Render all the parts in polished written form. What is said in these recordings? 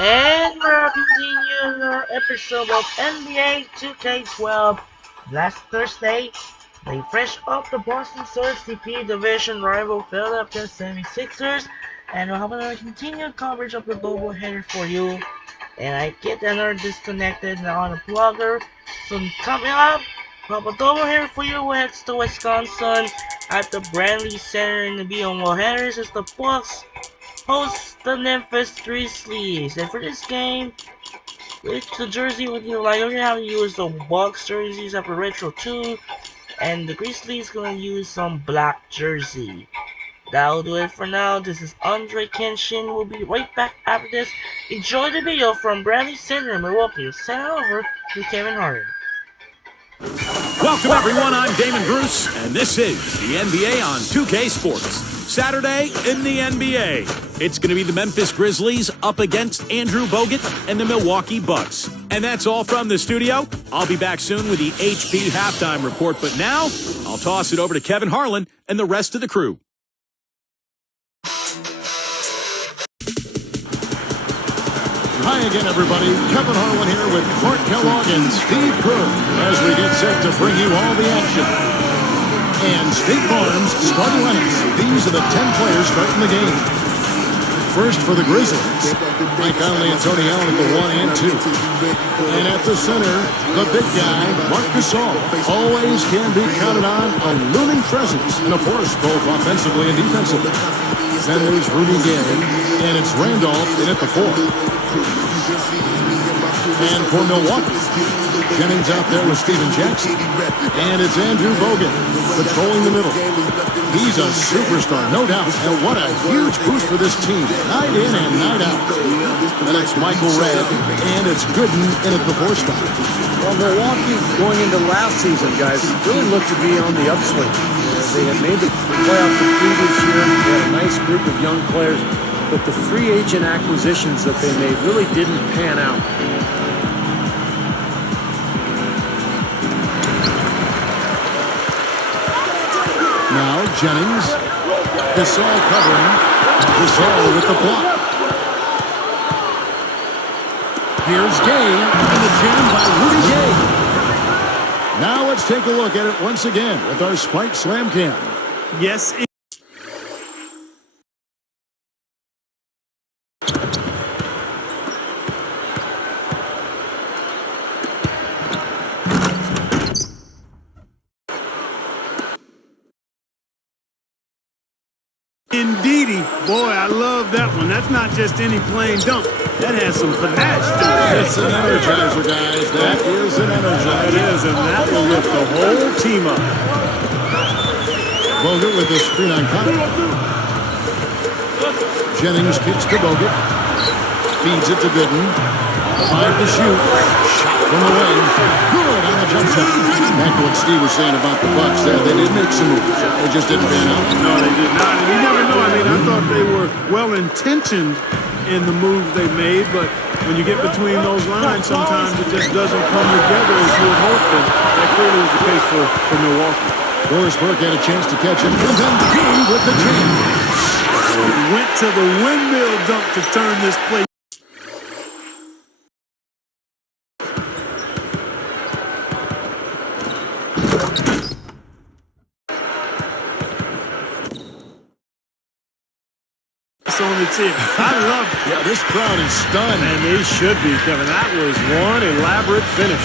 And we're continuing our episode of NBA 2K12. Last Thursday, they fresh off the Boston Celtics defeat division rival Philadelphia 76ers, and we're having a continued coverage of the doubleheader for you. And I get another disconnected now on the blogger. So coming up, we have a doubleheader for you. We heads to Wisconsin at the Brantley Center in the B1 headers as the Bucks hosts the Memphis Grizzlies. And for this game, which the jersey would you like? We're gonna have to use the Bucks jerseys of the Retro 2, and the Grizzlies gonna use some black jersey. That'll do it for now. This is Andre Kenshin. We'll be right back after this. Enjoy the video from Bradley Center in Milwaukee. Send it over to Kevin Harden. Welcome everyone, I'm Damon Bruce, and this is the NBA on 2K Sports. Saturday in the NBA, it's going to be the Memphis Grizzlies up against Andrew Bogut and the Milwaukee Bucks. And that's all from the studio. I'll be back soon with the HP halftime report, but now I'll toss it over to Kevin Harlan and the rest of the crew. Hi again, everybody. Kevin Harlan here with Clark Kellogg and Steve Kerr as we get set to bring you all the action. And State Farm's starting lineups. These are the 10 players starting the game. First for the Grizzlies, Mike Conley and Tony Allen at the 1 and 2. And at the center, the big guy, Marc Gasol. Always can be counted on, a looming presence and a force both offensively and defensively. Then there's Rudy Gay, and it's Randolph in at the 4. And for Milwaukee, Jennings out there with Steven Jackson. And it's Andrew Bogut patrolling the middle. He's a superstar, no doubt. And what a huge boost for this team, night in and night out. And it's Michael Redd, and it's Gooden in at the 4 spot. Well, Milwaukee, going into last season, guys, really looked to be on the upswing. They had made the playoffs the previous year. They had a nice group of young players, but the free agent acquisitions that they made really didn't pan out. Now Jennings, Gasol covering, Gasol with the block. Here's Gay, and the jam by Rudy Gay. Now let's take a look at it once again with our Spike Slam Cam. Yes. Indeedy. Boy, I love that one. That's not just any plain dunk. That has some panache to it. It's an energizer, guys. That is an energizer. It is, and that will lift the whole team up. Bogut with the screen on Conley. Jennings kicks to Bogut. Feeds it to Gooden. 5 to shoot. Shot from the wing. Good on the jump shot. Back to what Steve was saying about the Bucks there. They did make some moves. They just didn't pan out. No, they did not. And you never know. I mean, I thought they were well-intentioned in the moves they made, but when you get between those lines, sometimes it just doesn't come together as you would hope. And that clearly was the case for Milwaukee. Doris Burke had a chance to catch him. And then P with the jam. Went to the windmill dunk to turn this play. On the tip. I love it. Yeah, this crowd is stunned. And they should be, Kevin. That was one elaborate finish.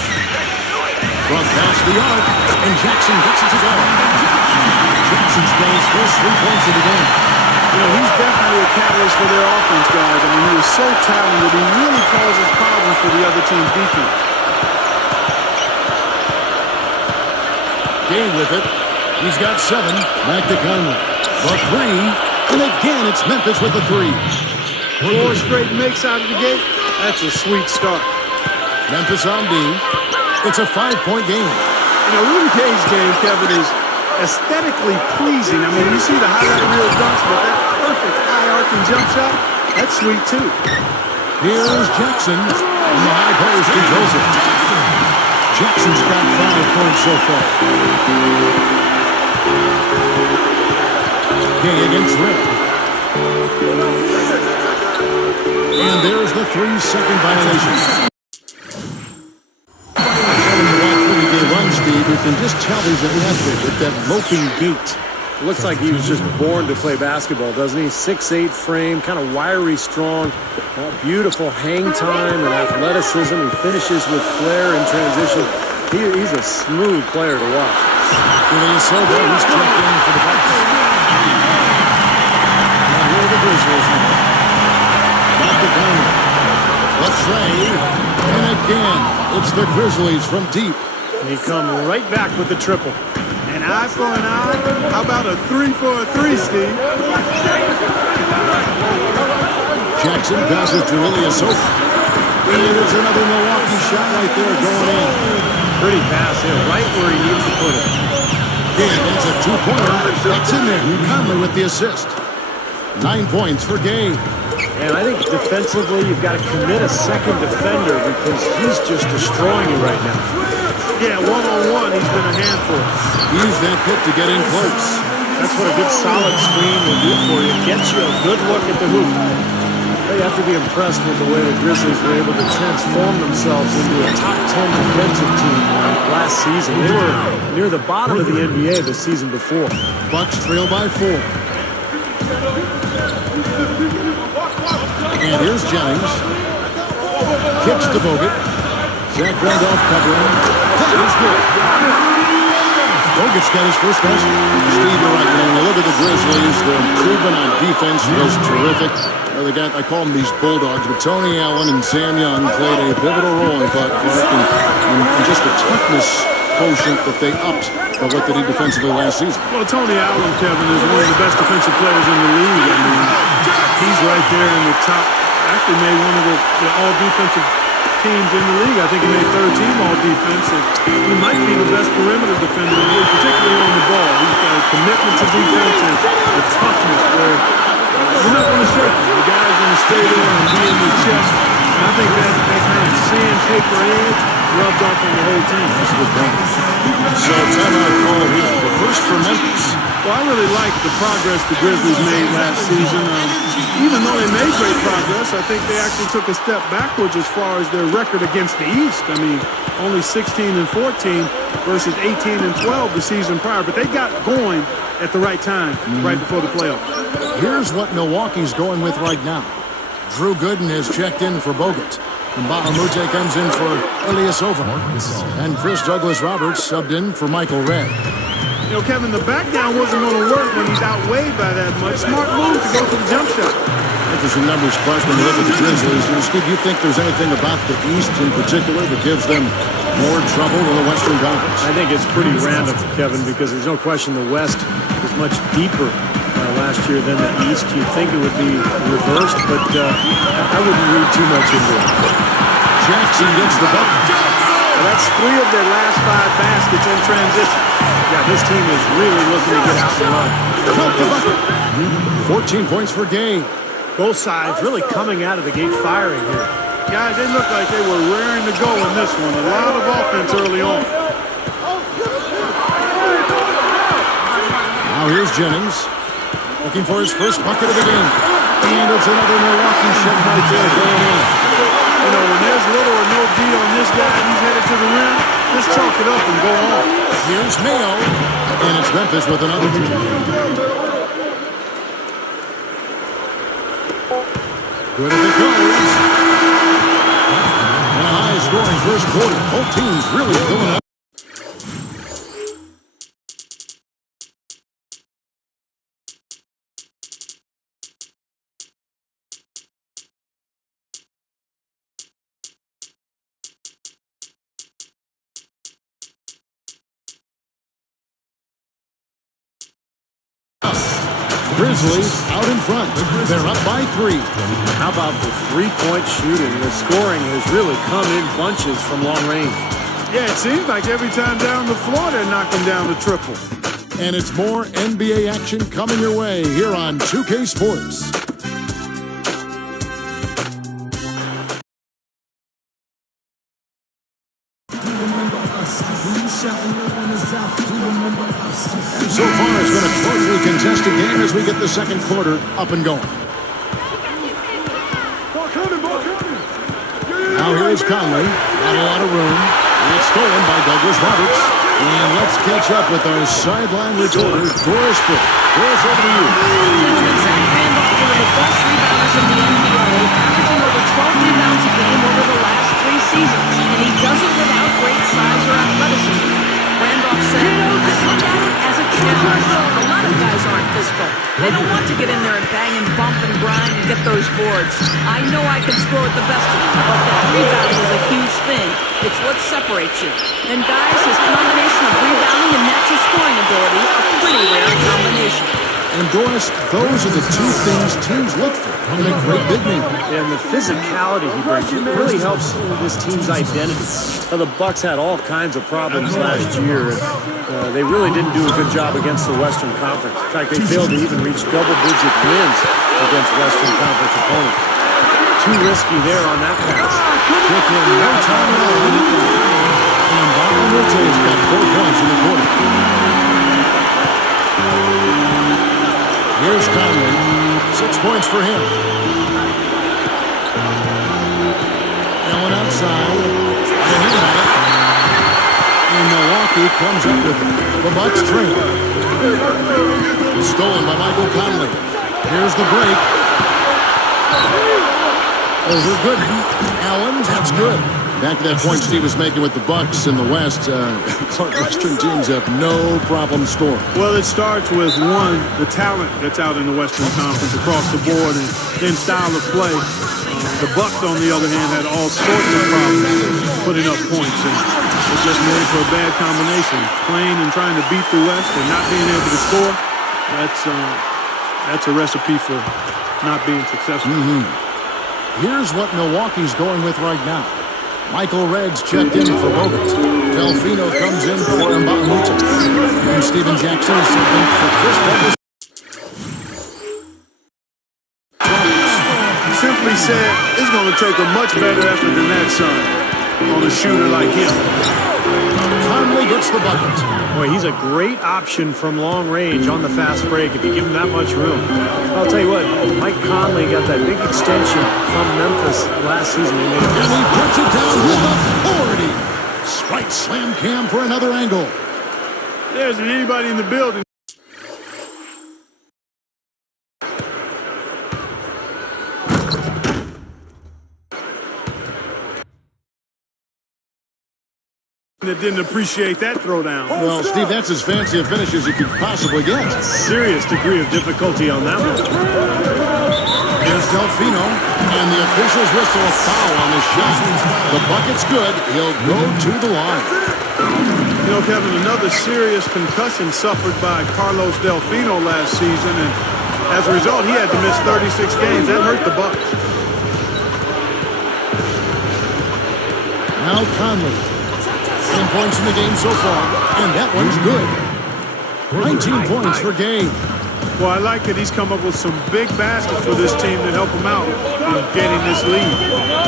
From past the arc, and Jackson gets it to go. Jackson's got his first 3 points of the game. You know, he's definitely a catalyst for their offense, guys. I mean, he is so talented. He really causes problems for the other team's defense. Gay with it. He's got 7. Back to Conley. For 3. And again, it's Memphis with the 3. 4 straight makes out of the gate. That's a sweet start. Memphis on D. It's a 5-point game. You know, Rudy Gay's game, Kevin, is aesthetically pleasing. I mean, you see the highlight reel dunks, but that perfect high-arcing jump shot, that's sweet, too. Here's Jackson. On the high post, he drills it. Jackson's got 5 points so far. Gay against Red. And there's the 3-second violation. Run speed, you can just tell he's an athlete with that loping gait. Looks like he was just born to play basketball, doesn't he? 6'8" frame, kind of wiry, strong, beautiful hang time and athleticism. He finishes with flair in transition. He's a smooth player to watch. Ilyasova, he's checked in for the Bucks. And here are the Grizzlies now. Back to Conley. The tray. And again, it's the Grizzlies from deep. And he come right back with the triple. An eye for an eye? How about a 3 for a 3, Steve? Jackson passes to Ilyasova. And it's another Milwaukee shot right there going in. Pretty pass here, right where he needs to put it. Gay gets a 2-pointer. That's in there. Conley with the assist. 9 points for Gay. And I think defensively, you've got to commit a second defender because he's just destroying you right now. Yeah, one-on-one, he's been a handful. Use that pick to get in close. That's what a good solid screen will do for you. It gets you a good look at the hoop. You have to be impressed with the way the Grizzlies were able to transform themselves into a top 10 defensive team last season. They were near the bottom of the NBA the season before. Bucks trail by 4. And here's Jennings. Kicks to Bogut. Zach Randolph covering. That is good. Bogut's got his first basket. Steve, you're right. When you look at the Grizzlies, the improvement on defense was terrific. I call them these Bulldogs, but Tony Allen and Sam Young played a pivotal role, I thought, Clark, and just the toughness quotient that they upped of what they did defensively last season. Well, Tony Allen, Kevin, is one of the best defensive players in the league. I mean, he's right there in the top. Actually made one of the all-defensive teams in the league. I think he made third team all-defense. He might be the best perimeter defender in the league, particularly on the ball. He's got a commitment to defense and a toughness where you're not going to shake him. The guy's going to stay there and be in the chest. And I think that kind of sandpaper edge rubbed off on the whole team. That's a good point. So timeout call here. The first for Memphis. Well, I really like the progress the Grizzlies made last season. Even though they made great progress, I think they actually took a step backwards as far as their record against the East. I mean, only 16-14 versus 18-12 the season prior. But they got going at the right time, right before the playoffs. Here's what Milwaukee's going with right now. Drew Gooden has checked in for Bogut. And Bahamute comes in for Ilyasova. And Chris Douglas-Roberts subbed in for Michael Redd. You know, Kevin, the back down wasn't going to work when he's outweighed by that much. Smart move to go for the jump shot. Interesting numbers, Clark, when you look at the Grizzlies. Steve, you think there's anything about the East in particular that gives them more trouble than the Western Conference? I think it's pretty random, Kevin, because there's no question the West is much deeper last year than the East. You'd think it would be reversed, but I wouldn't read too much into it. Jackson gets the bucket. Well, that's 3 of their last 5 baskets in transition. Yeah, this team is really looking to get out and run. Count the bucket. 14 points for Gay. Both sides really coming out of the gate firing here. Guys, they look like they were raring to go in this one. A lot of offense early on. Now here's Jennings. Looking for his first bucket of the game. And it's another Milwaukee shot right there going in. You know, when there's little or no D on this guy and he's headed to the rim, just chalk it up and go on. Here's Mayo. And it's Memphis with another. Good as it goes. And a high-scoring first quarter. Both teams really filling up. Grizzlies out in front. They're up by 3. How about the three-point shooting? The scoring has really come in bunches from long range. Yeah, it seems like every time down the floor they're knocking down the triple. And it's more NBA action coming your way here on 2K Sports. And so far, it's been a closely contested game as we get the second quarter up and going. Now here's Conley. Not a lot of room. And it's stolen by Douglas Roberts. And let's catch up with our sideline reporter, Doris Brook. Doris, over to you. Zach Randolph, one of the best rebounders in the NBA, averaging over 12 rebounds a game over the last 3 seasons. And he does it without great size or athleticism. Randolph said, "I look at it as a challenge. A lot of guys aren't physical. They don't want to get in there and bang and bump and grind and get those boards. I know I can score with the best of them, but that rebounding is a huge thing. It's what separates you. And guys, his combination of rebounding and natural scoring ability are a pretty rare combination." And Doris, those are the two things teams look for in a great big man. And the physicality he brings really helps this team's identity. Now, the Bucks had all kinds of problems last year, and they really didn't do a good job against the Western Conference. In fact, they failed to even reach double-digit wins against Western Conference opponents. Too risky there on that pass. Took him no time at all. And Bob Morte's got 4 points in the quarter. Here's Conley. 6 points for him. Allen outside. And he had it. And Milwaukee comes up with it. The Bucks trail. Stolen by Michael Conley. Here's the break. Over Gooden. Allen, that's good. Back to that point Steve was making with the Bucks in the West. Western teams have no problem scoring. Well, it starts with, one, the talent that's out in the Western Conference across the board, and then style of play. The Bucks, on the other hand, had all sorts of problems putting up points, and it just made for a bad combination. Playing and trying to beat the West and not being able to score, that's a recipe for not being successful. Here's what Milwaukee's going with right now. Michael Red's checked in for Bogut. Delfino comes in for Mbamute. And Steven Jackson is sent in for Chris Douglas. Simply said, it's going to take a much better effort than that, son, on a shooter like him. Conley gets the bucket. Boy, he's a great option from long range on the fast break if you give him that much room. I'll tell you what, Mike Conley got that big extension from Memphis last season. And he puts it down with authority. Right slam cam for another angle. There isn't anybody in the building that didn't appreciate that throwdown. Well, Steve, that's as fancy a finish as you could possibly get. Serious degree of difficulty on that one. Here's Delfino, and the officials whistle a foul on the shot. The bucket's good. He'll go to the line. You know, Kevin, another serious concussion suffered by Carlos Delfino last season, and as a result, he had to miss 36 games. That hurt the Bucks. Now Conley. 10 points in the game so far, and that one's good. 19 points for Gabe. Well, I like that he's come up with some big baskets for this team to help him out in getting this lead.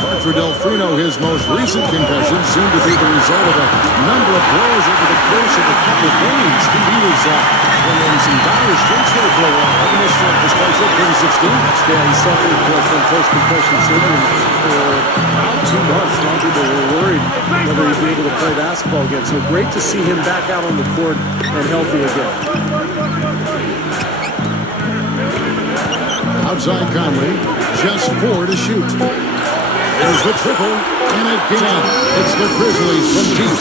But for Delfino, his most recent concussion seemed to be the result of a number of blows over the course of a couple of games. He was in some dire straits there for a while. He missed despite 36 games. Yeah, he suffered from post-concussion syndrome for about 2 months. A lot of people were worried whether he'd be able to play basketball again. So great to see him back out on the court and healthy again. Outside Conley, just 4 to shoot. There's the triple, and again, it's the Grizzlies from deep.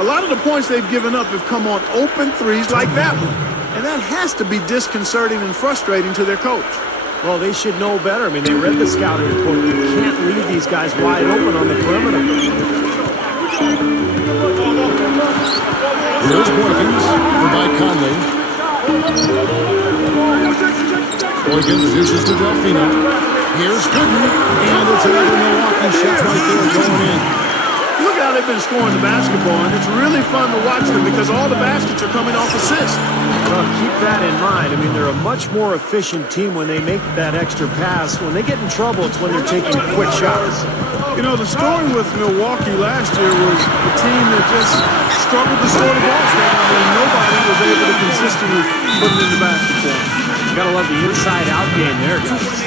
A lot of the points they've given up have come on open threes like that one. And that has to be disconcerting and frustrating to their coach. Well, they should know better. I mean, they read the scouting report. You can't leave these guys wide open on the perimeter. Here's Boykins, over by Conley. Boykins dishes to Delfino. Here's Gooden, and it's another Milwaukee shot right there going in. Look how they've been scoring the basketball, and it's really fun to watch them because all the baskets are coming off assists. Well, keep that in mind. I mean, they're a much more efficient team when they make that extra pass. When they get in trouble, it's when they're taking quick shots. You know, the story with Milwaukee last year was a team that just struggled to score the ball, and nobody was able to consistently put it in the basket for them. You gotta love the inside-out game there, guys.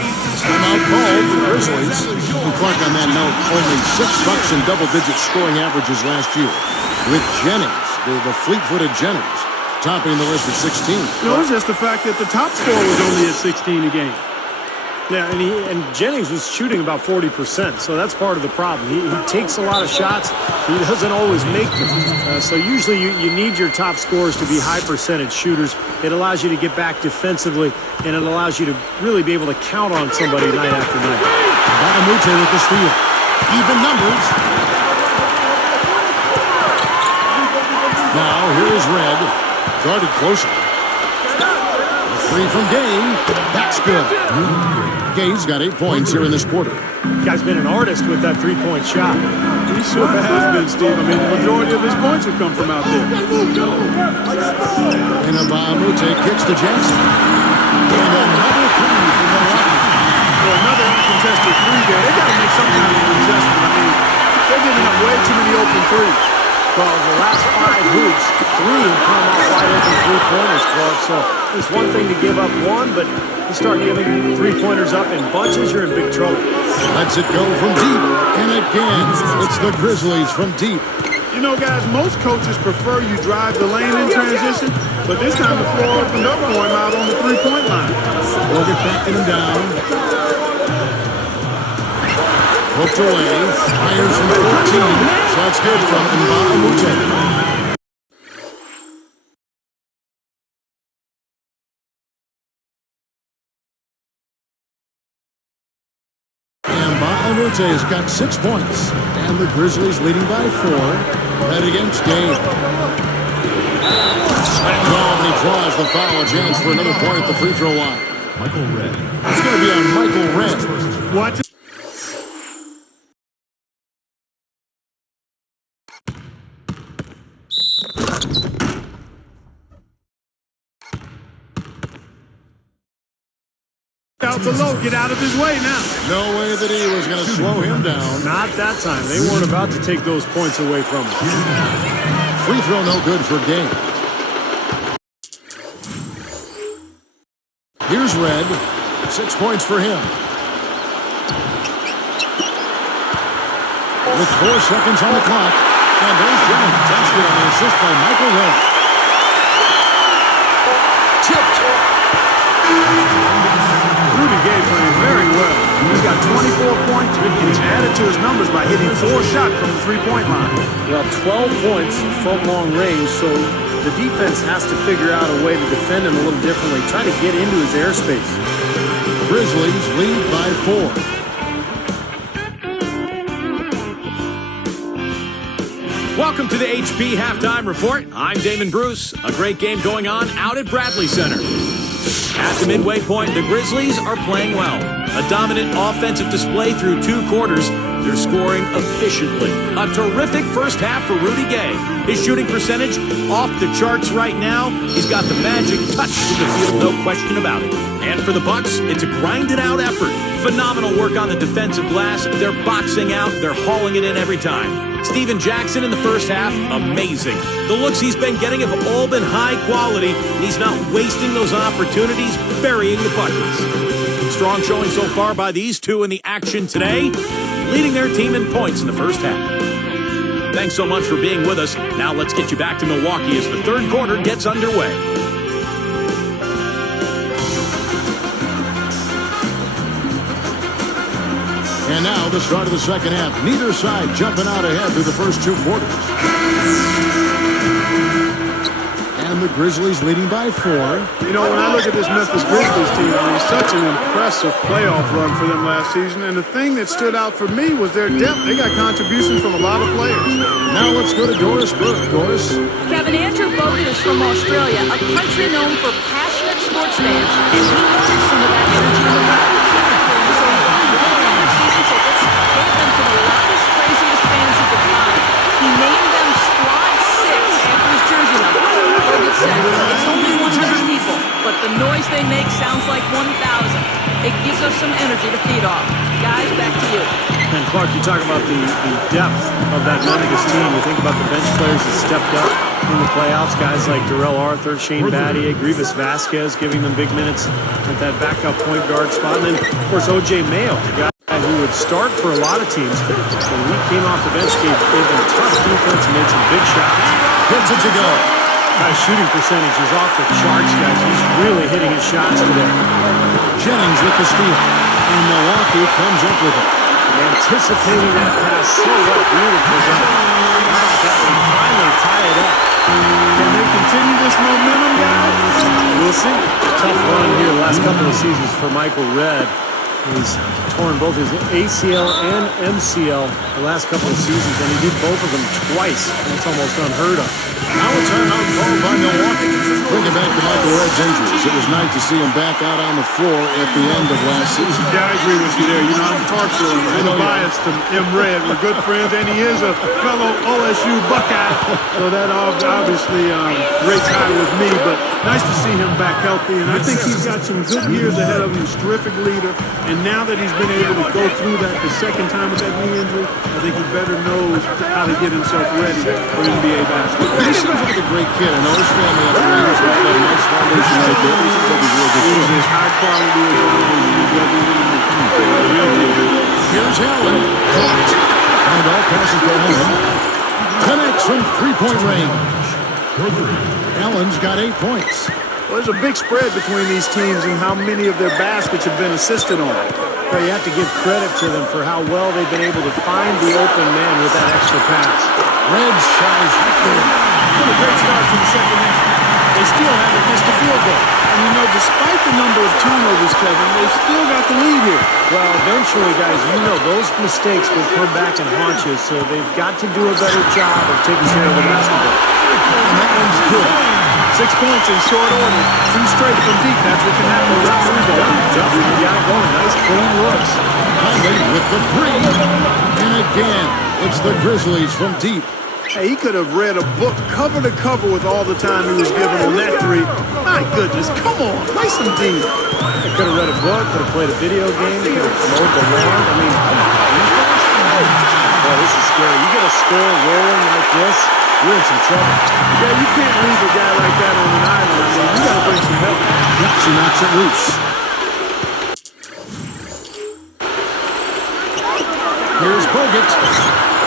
Timeout called the Grizzlies. And Clark, on that note, only 6 Bucks in double-digit scoring averages last year. With Jennings, the fleet-footed Jennings, topping the list at 16. No, it's just the fact that the top scorer was only at 16 a game. Yeah, and Jennings was shooting about 40%, so that's part of the problem. He takes a lot of shots. He doesn't always make them. So usually you need your top scorers to be high percentage shooters. It allows you to get back defensively, and it allows you to really be able to count on somebody night after night. Batamute with the steal. Even numbers. Now here is Red. Guarded closer. A 3 from Gay. That's good. Gay's got 8 points here in this quarter. Guy's been an artist with that three-point shot. He sure has been, Steve. I mean, the majority of his points have come from out there. And Batamute kicks to Jackson. And another 3 from Milwaukee. For another uncontested 3 there, they got to make some kind of an adjustment. I mean, they're giving up way too many open threes. Well, the last 5 hoops, 3 have come off wide open three-pointers, Clark. So it's one thing to give up one, but you start giving three-pointers up in bunches, you're in big trouble. Lets it go from deep. And again, it's the Grizzlies from deep. You know, guys, most coaches prefer you drive the lane in transition, but this time the floor opened up for him out on the three-point line. Bogut backing him down. Hooked away. Fires from 14. Shots good from Batamute. Baamute's got 6 points, and the Grizzlies leading by 4. Red against Gay. No, he draws the foul. A chance for another point at the free throw line. Michael Red. It's going to be on Michael Red. What? Out below, get out of his way now. No way that he was going to slow him down. Not that time. They weren't about to take those points away from him. Free throw no good for Gay. Here's Red. 6 points for him. With 4 seconds on the clock. And there's Jennings. Tested on the assist by Michael Red. Tipped. Rudy Gay playing very well. He's got 24 points, and he's added to his numbers by hitting 4 shots from the three-point line. Well, 12 points from long range, so the defense has to figure out a way to defend him a little differently, try to get into his airspace. Grizzlies lead by 4. Welcome to the HP Halftime Report. I'm Damon Bruce. A great game going on out at Bradley Center. At the midway point, the Grizzlies are playing well. A dominant offensive display through 2 quarters. They're scoring efficiently. A terrific first half for Rudy Gay. His shooting percentage off the charts right now. He's got the magic touch to the field, no question about it. And for the Bucks, it's a grinded-out effort. Phenomenal work on the defensive glass. They're boxing out. They're hauling it in every time. Steven Jackson in the first half, amazing. The looks he's been getting have all been high quality, and he's not wasting those opportunities, burying the buckets. Strong showing so far by these two in the action today, leading their team in points in the first half. Thanks so much for being with us. Now let's get you back to Milwaukee as the third quarter gets underway. And now the start of the second half. Neither side jumping out ahead through the first 2 quarters. And the Grizzlies leading by 4. You know, when I look at this Memphis Grizzlies team, I mean, such an impressive playoff run for them last season. And the thing that stood out for me was their depth. They got contributions from a lot of players. Now let's go to Doris Burke. Doris. Kevin, Andrew Bogut is from Australia, a country known for passionate sports fans, and he wanted some of that energy in the crowd. So he bought 100 season tickets, gave them to the loudest, craziest fans he could find. He named them Squad 6 after his jersey number. Bogut said, it's only 100 people, but the noise they make sounds like 1,000. It gives us some energy to feed off. Guys, back to you. And Clark, you talk about the depth of that Memphis team. You think about the bench players that stepped up. in the playoffs. Guys like Darrell Arthur, Shane Battier, Grievous Vasquez giving them big minutes at that backup point guard spot. And then, of course, O.J. Mayo, a guy who would start for a lot of teams. When he came off the bench, gave them tough defense and made some big shots. Gets it to go. Guy's shooting percentage is off the charts, guys. He's really hitting his shots today. Jennings with the steal. And Milwaukee comes up with it. Anticipating that pass so what beautiful done. How about that one? Finally tie it up. Can they continue this momentum, guys? We'll see. Tough run here the last couple of seasons for Michael Redd. He's torn both his ACL and MCL the last couple of seasons, and he did both of them twice. That's almost unheard of. Now a timeout called by Milwaukee. Bringing back to Michael Redd's injuries. It was nice to see him back out on the floor at the end of last season. Yeah, I agree with you there. You know, I'm partial and biased to M. Red. We're good friends, and he is a fellow OSU Buckeye. So that obviously rates high with me, but nice to see him back healthy. And I think he's got some good years ahead of him. He's a terrific leader. And now that he's been able to go through that the second time with that knee injury, I think he better knows how to get himself ready for NBA basketball. He seems like a great kid. I know his family up there. He's got a nice foundation right there. He seems like he's real good. He's as high quality as Here's Allen. Caught. And all passes go home. Connects from three-point range. Allen's got 8 points. Well, there's a big spread between these teams and how many of their baskets have been assisted on. But you have to give credit to them for how well they've been able to find the open man with that extra pass. Red's shot is right there. What a great start to the second half. They still haven't missed a field goal. And you know, despite the number of turnovers, Kevin, they've still got the lead here. Well, eventually, guys, you know those mistakes will come back and haunt you, so they've got to do a better job of taking care of the basketball. And that one's good. 6 points in short order. 2 straight from deep. That's what can happen with that three ball. Duffy got it going. Nice, clean looks. Conley with the three. And again, it's the Grizzlies from deep. Hey, he could have read a book cover to cover with all the time he was given on that three. My goodness, come on, play some D. He could have read a book, could have played a video game, could have mowed the lawn. I mean, boy, this is scary. You get a score rolling like this, you're in some trouble. Yeah, you can't leave a guy like that on an island. I mean, you got to bring some help. Yep, she knocks it loose. Here's Bogut.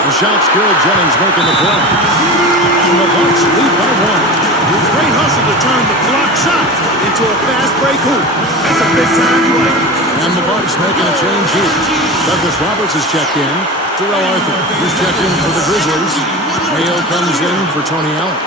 The shot's good. Jennings making the play. And the Bucks lead by 1. Great hustle to turn the block shot into a fast break hoop. That's a big-time play. And the Bucks making a change here. Douglas Roberts is checked in. Darrell Arthur is checked in for the Grizzlies. Mayo comes in for Tony Allen.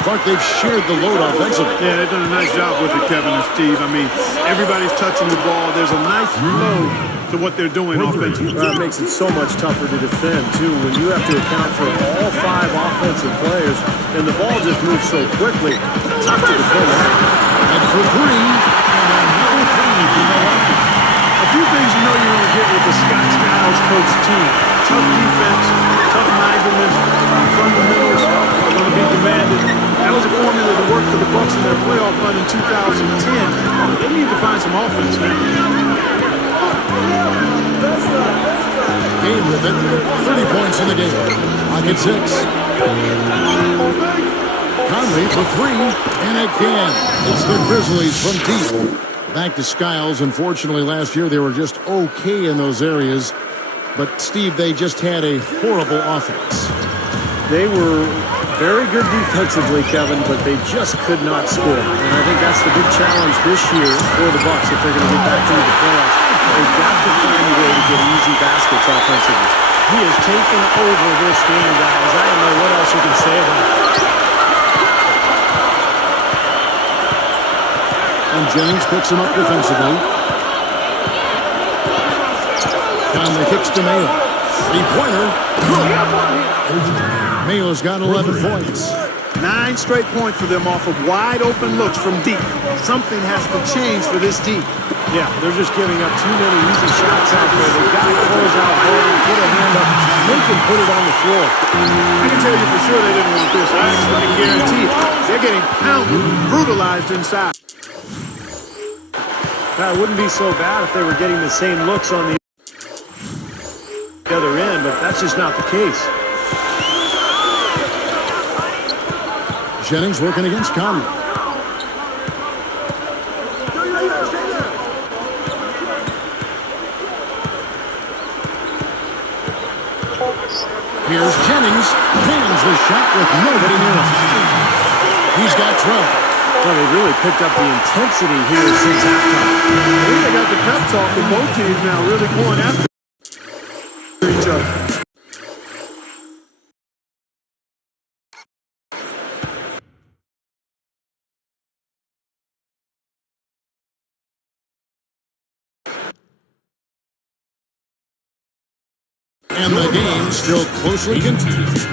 Clark, they've shared the load offensively. Yeah, they've done a nice job with it, Kevin and Steve. I mean, everybody's touching the ball. There's a nice flow to what they're doing offensively. Well, it makes it so much tougher to defend, too, when you have to account for all 5 offensive players, and the ball just moves so quickly. Tough to defend that. And for 3, and another 3 for Milwaukee. A few things you know you're going to get with the Scott Skiles coach team. Tough defense, tough-mindedness, fundamentals are going to be demanded. That was a formula that worked for the Bucks in their playoff run in 2010. They need to find some offense now. Game with it. 30 points in the game. Pocket 6. Conley for 3. And again, it's the Grizzlies from deep. Back to Skiles. Unfortunately, last year they were just okay in those areas. But, Steve, they just had a horrible offense. They were very good defensively, Kevin, but they just could not score. And I think that's the big challenge this year for the Bucks if they're going to get back into the playoffs. They've got to find a way to get easy baskets offensively. He has taken over this game, guys. I don't know what else you can say about it. And Jennings picks him up defensively. Conley kicks to Mayo. 3-pointer. Mayo's got 11 points. 9 straight points for them off of wide-open looks from deep. Something has to change for this deep. Yeah, they're just giving up too many easy shots out there. They've got to close out hard, get a hand up, make him put it on the floor. I can tell you for sure they didn't want this. I can guarantee it. They're getting pounded, brutalized inside. Now, it wouldn't be so bad if they were getting the same looks on the other end, but that's just not the case. Jennings working against Conley. Here's Jennings. Cans the shot with nobody near him. He's got trouble. Well, they really picked up the intensity here since halftime. I think they got the pep talk with both teams now really going after each other. And the game still closely contested.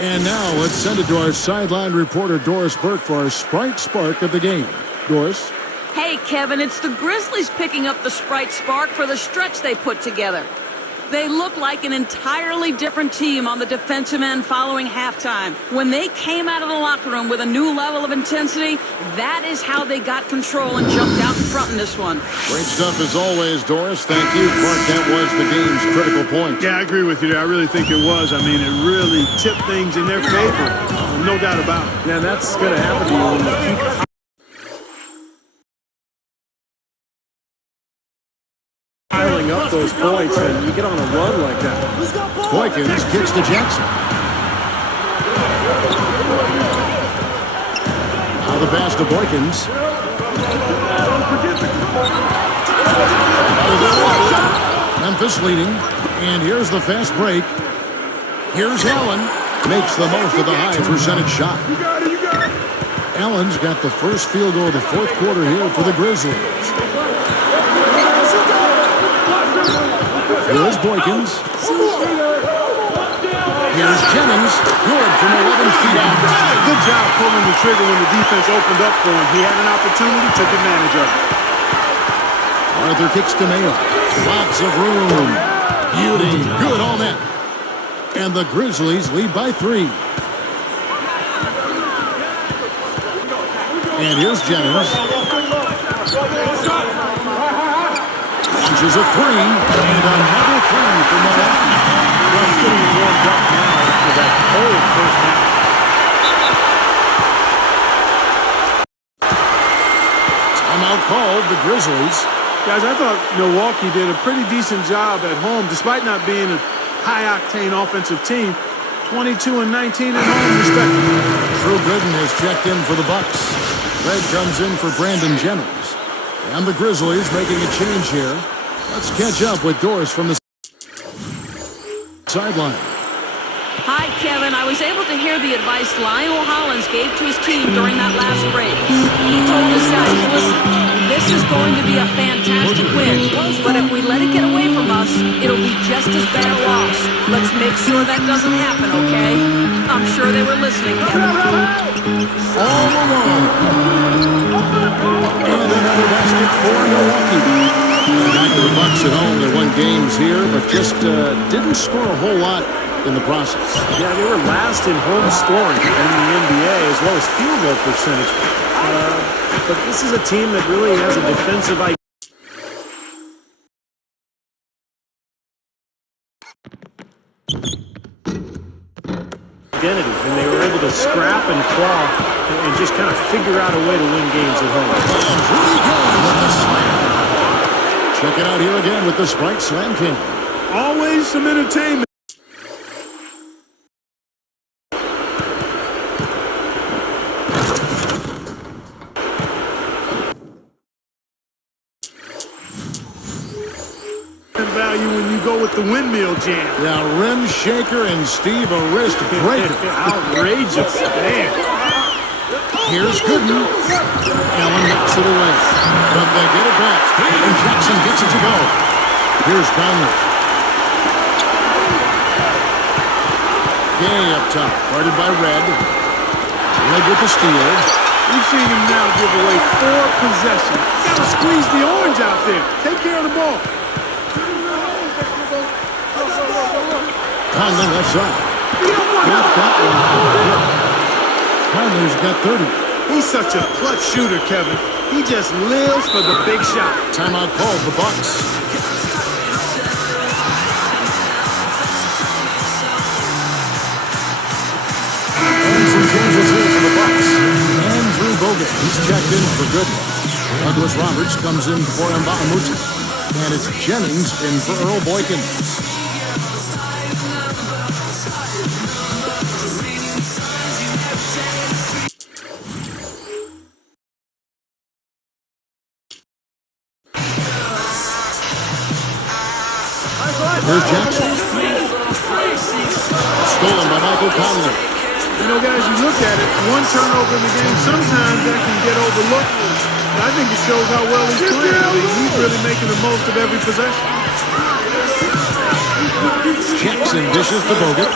And now let's send it to our sideline reporter, Doris Burke, for our Sprite Spark of the game. Doris? Hey, Kevin, it's the Grizzlies picking up the Sprite Spark for the stretch they put together. They look like an entirely different team on the defensive end following halftime. When they came out of the locker room with a new level of intensity, that is how they got control and jumped out in front in this one. Great stuff as always, Doris. Thank you. Clark, that was the game's critical point. Yeah, I agree with you there. I really think it was. I mean, it really tipped things in their favor. No doubt about it. Yeah, that's going to happen to you when you keep piling up those points and you get on a run like that. Boykins kicks to Jackson. Now the pass to Boykins. Memphis leading. And here's the fast break. Here's Allen. Makes the most of the high percentage shot. Allen's got the first field goal of the fourth quarter here for the Grizzlies. Here's Boykins. Here's Jennings. Good from 11 feet out. Good job pulling the trigger when the defense opened up for him. He had an opportunity, took advantage of it. Arthur kicks to Mayo. Lots of room. Beauty. Good on that. And the Grizzlies lead by 3. And here's Jennings. Launches a 3. And another 3 for Milwaukee. Well, getting warmed up now after that cold first half. Timeout called the Grizzlies. Guys, I thought Milwaukee did a pretty decent job at home, despite not being a high-octane offensive team. 22 and 19 at home, respectively. Drew Gooden has checked in for the Bucks. Red comes in for Brandon Jennings. And the Grizzlies making a change here. Let's catch up with Doris from the sideline. Hi, Kevin. I was able to hear the advice Lionel Hollins gave to his team during that last break. He told his guys, listen, this is going to be a fantastic win, but if we let it get away from us, it'll be just as bad a loss. Let's make sure that doesn't happen, okay? I'm sure they were listening, Kevin. All alone. And another basket for Milwaukee. Back to the Bucks at home. They won games here, but just didn't score a whole lot in the process. Yeah, they were last in home scoring in the NBA as well as field goal percentage. But this is a team that really has a defensive identity. And they were able to scrap and claw and just kind of figure out a way to win games at home. And Rudy Gay with the slam. Check it out here again with the Sprite Slam King. Always some entertainment. Value when you go with the windmill jam. Yeah, rim shaker and Steve a wrist breaker. Outrageous, man. Here's Gooden. Allen knocks it away. But they get it back. And Jackson gets it to go. Here's Conley. Gay up top. Guarded by Red. with the steal. We've seen him now give away 4 possessions. Got to squeeze the orange out there. Take care of the ball. Conley left side. Got that one. Conley's got 30. He's such a clutch shooter, Kevin. He just lives for the big shot. Timeout called the Bucks. And some changes here for the Bucks. Andrew Bogut, he's checked in for good. Douglas Roberts comes in for Mbamamuti. And it's Jennings in for Earl Boykin. Here's Jackson. Stolen by Michael Conley. You know, guys, you look at it, one turnover in the game, sometimes that can get overlooked. And I think it shows how well he's playing. I mean, he's really making the most of every possession. Jackson dishes to Bogut.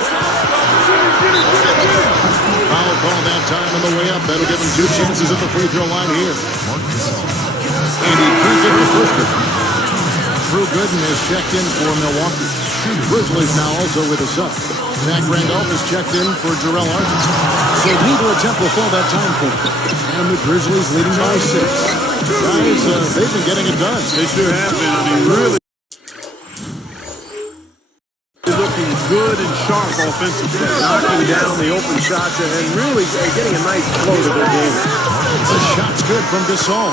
Foul call that time on the way up. That'll give him 2 chances at the free throw line here. And he can't get the first one. Drew Gooden is checked in for Milwaukee. Grizzlies now also with a sub. Zach Randolph is checked in for Jarrell Arthur. So neither attempt will fall that time for him. And the Grizzlies leading by 6. Guys, they've been getting it done. They sure have been. I mean, really looking good and sharp offensively. Knocking down the open shots and really getting a nice flow to their game. The shot's good from Gasol.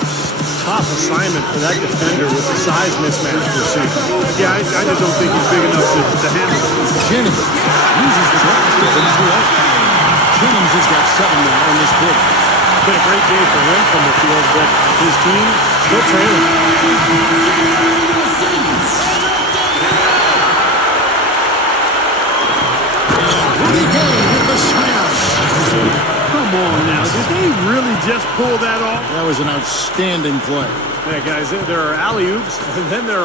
Tough assignment for that defender with the size mismatch we're seeing. Yeah, I just don't think he's big enough to handle it. Jennings uses the glass to finish the out. Jennings has got 7 now in this quarter. It's been a great day for him from the field, but his team still trailing. Rudy Gay with the smash. Come on now, did they really just pull that off? That was an outstanding play. Yeah, guys, there are alley-oops, and then there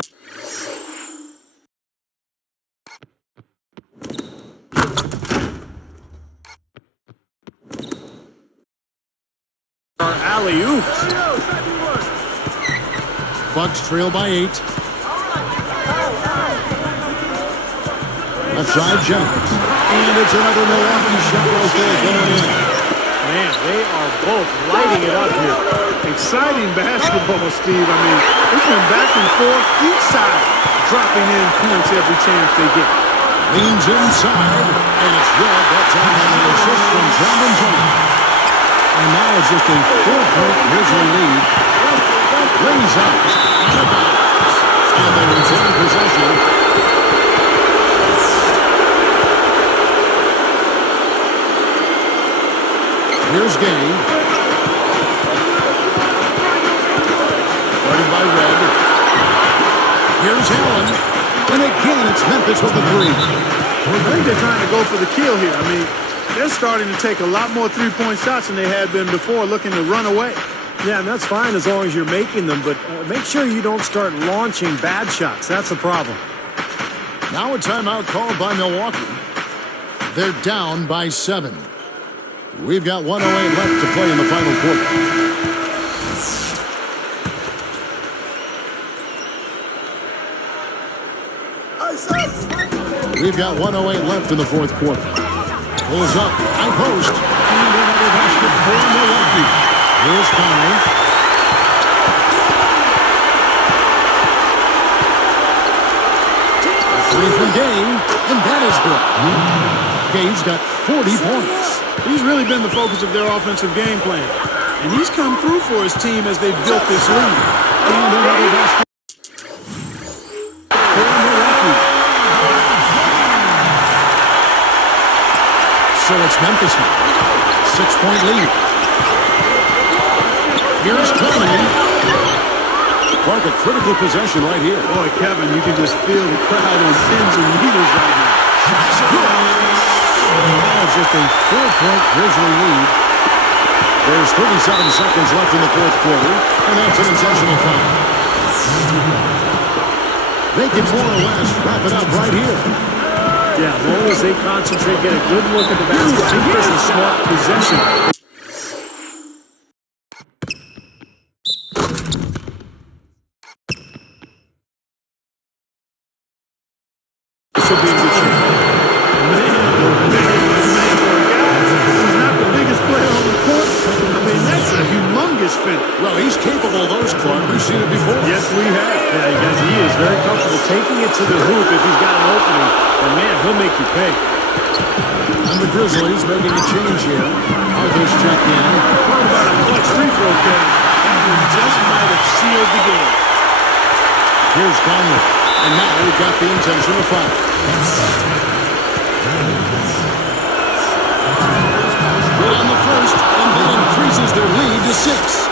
are alley-oops. Bucks trail by 8. Left side, Jennings. And it's another Milwaukee shot right there going in. Man, they are both lighting it up here. Exciting basketball, Steve. I mean, it's been back and forth, each side dropping in points every chance they get. Leans inside, and it's red. That time on the assist from Brandon Jennings. And now it's just a 4-point Grizzly lead. Lays out, out of bounds. And they retain possession. Here's Gay. Guarded by Red. Here's Allen. And again, it's Memphis with the 3. I think they're trying to go for the kill here. I mean, they're starting to take a lot more three-point shots than they had been before, looking to run away. Yeah, and that's fine as long as you're making them, but make sure you don't start launching bad shots. That's a problem. Now a timeout called by Milwaukee. They're down by 7. We've got 1:08 left to play in the final quarter. We've got 1:08 left in the fourth quarter. Pulls up, high post, and another basket for Milwaukee. Here's Conley. A 3 from Gay, and that is good. Gay's got 40 points. He's really been the focus of their offensive game plan. And he's come through for his team as they've built this lead. And another basket for Milwaukee. So it's Memphis now. 6-point lead. Here's Conley. Clark, a critical possession right here. Boy, Kevin, you can just feel the crowd on pins and needles right now. Shots good. And now it's just a 4-point Grizzly lead. There's 37 seconds left in the fourth quarter, and that's an intentional foul. They can more or less wrap it up right here. Yeah, as long as they concentrate, get a good look at the basket. I think this is smart possession. this will be in good shape. Man, oh man, for a guy who's not the biggest player on the court, I mean, that's a humongous finish. Well, he's capable of those, Clark. We've seen it before. Yes, we have. Yeah, guys, he is very comfortable taking it to the hoop if he's got an opening. And, man, he'll make you pay. And the Grizzlies making a change here. Arthur's checked in. What about a clutch free throw, Kevin? That one just might have sealed the game. Here's Conley. And now we've got the intentional foul. Good on the first, and that increases their lead to 6.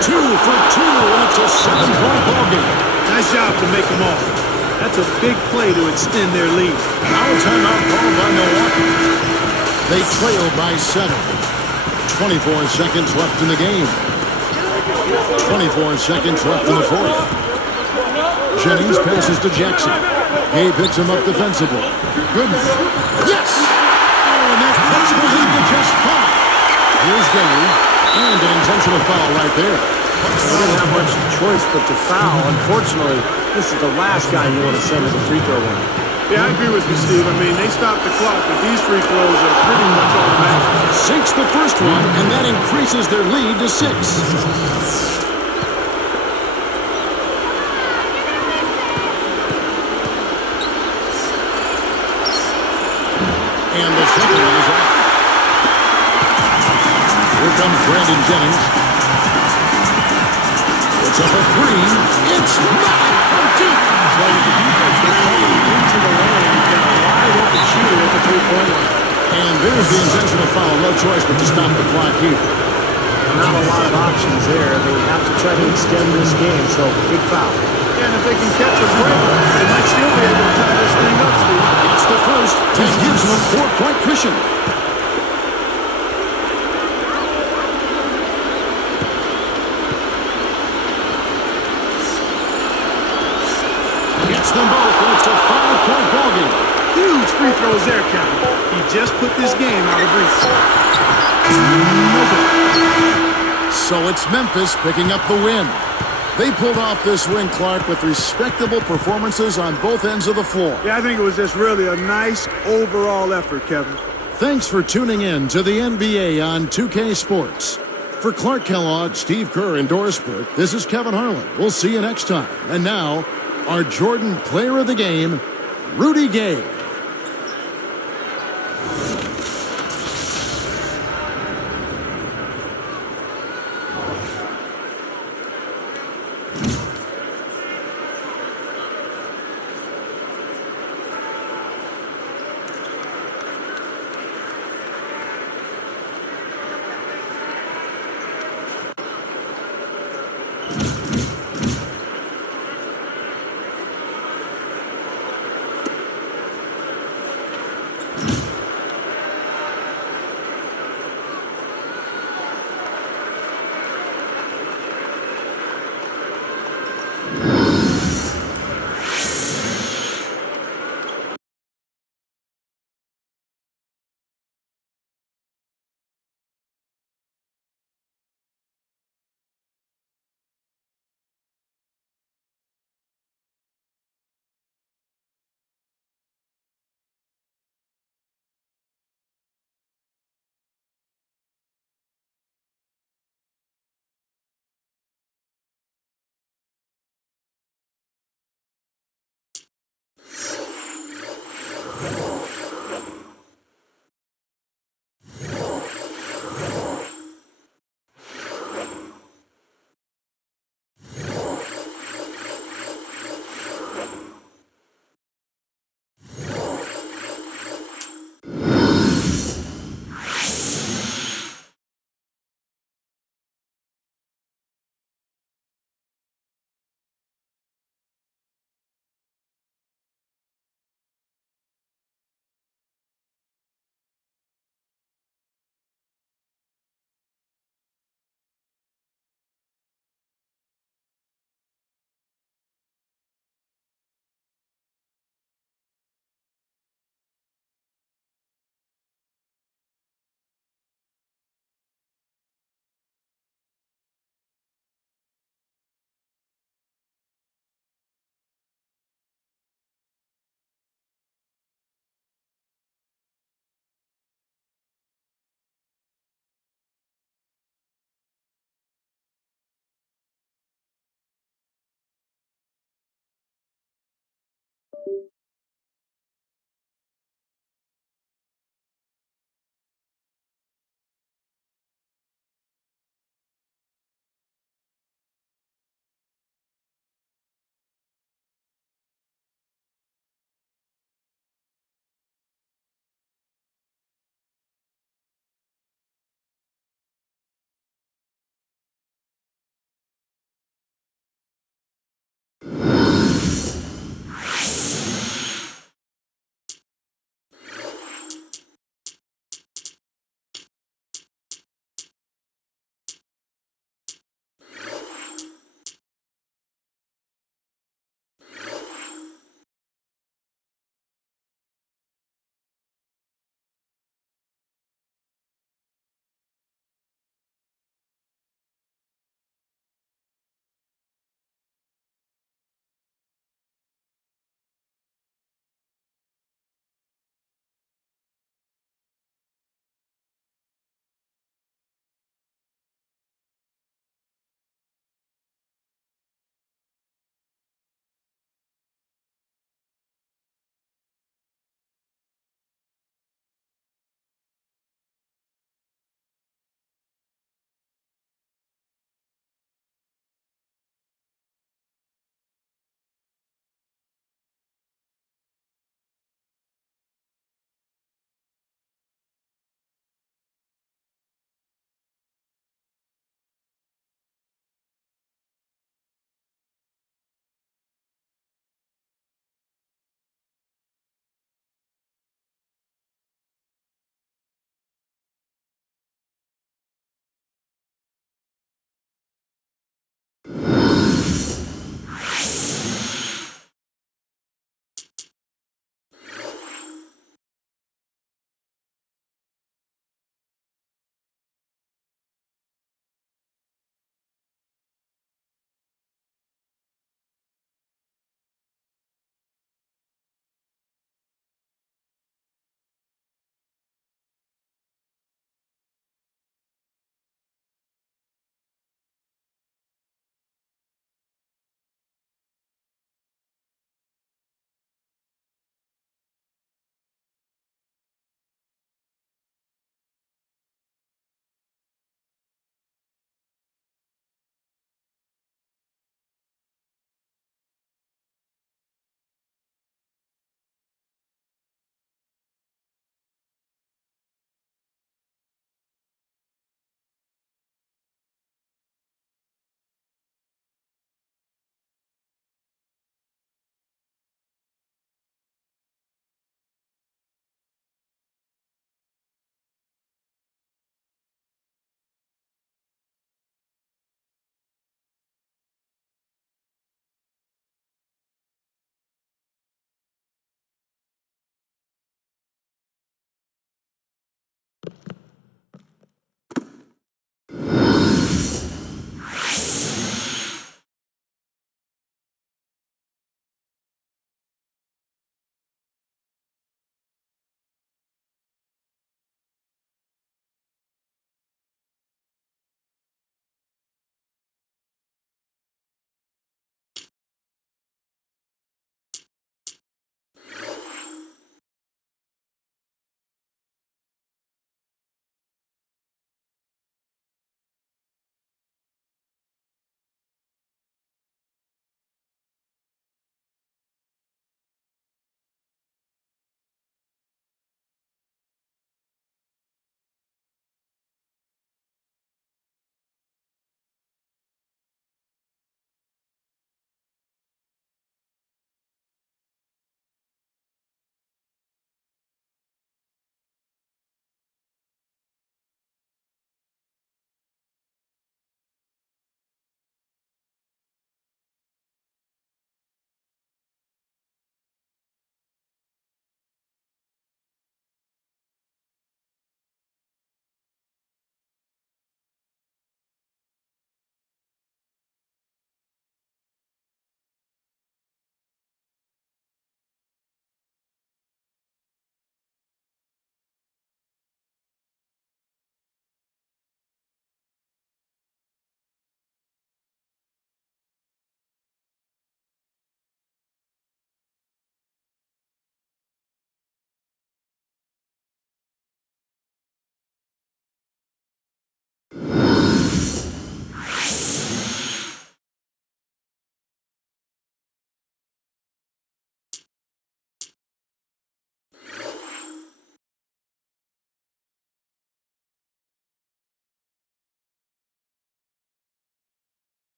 Two for two, and it's a 7-point ballgame. Nice job to make them all. That's a big play to extend their lead. Now a timeout called by Milwaukee. They trail by 7. 24 seconds left in the game. 24 seconds left in the fourth. Jennings passes to Jackson. Gay picks him up defensively. Gooden. Yes! Oh, and that puts the lead to just 5. Here's Gay. And an intentional foul right there. They didn't have much choice but to foul. Unfortunately, this is the last guy you want to send to the free throw line. Yeah, I agree with you, Steve. I mean, they stopped the clock, but these free throws are pretty much automatic. Sinks the first one, and that increases their lead to 6. And the second one is off. Here comes Brandon Jennings. It's up a 3. It's not from deep. Well, with the defense, they're coming into the lane. You've got a wide open shooter at the three-point line. And there's the intentional foul. No choice but to stop the clock here. Not a lot of options there. They have to try to extend this game, so big foul. And if they can catch a break, they might still be able to tie this thing up, Steve. It's the first. That gives them a 4-point cushion. Gets them both, and it's a 5-point ballgame. Huge free throws there, Kevin. He just put this game out of reach. So it's Memphis picking up the win. They pulled off this win, Clark, with respectable performances on both ends of the floor. Yeah, I think it was just really a nice overall effort, Kevin. Thanks for tuning in to the NBA on 2K Sports. For Clark Kellogg, Steve Kerr, and Doris Burke, this is Kevin Harlan. We'll see you next time. And now, our Jordan Player of the Game, Rudy Gay.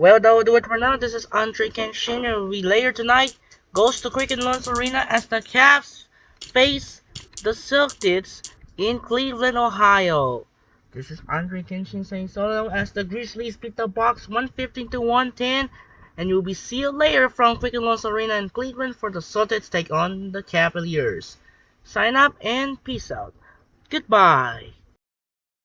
Well, that will do it for now. This is Andre Kenshin, and we later tonight goes to Quicken Loans Arena as the Cavs face the Celtics in Cleveland, Ohio. This is Andre Kenshin saying so long as the Grizzlies beat the Bucks 115-110, and you'll be see you later from Quicken Loans Arena in Cleveland for the Celtics take on the Cavaliers. Sign up and peace out. Goodbye.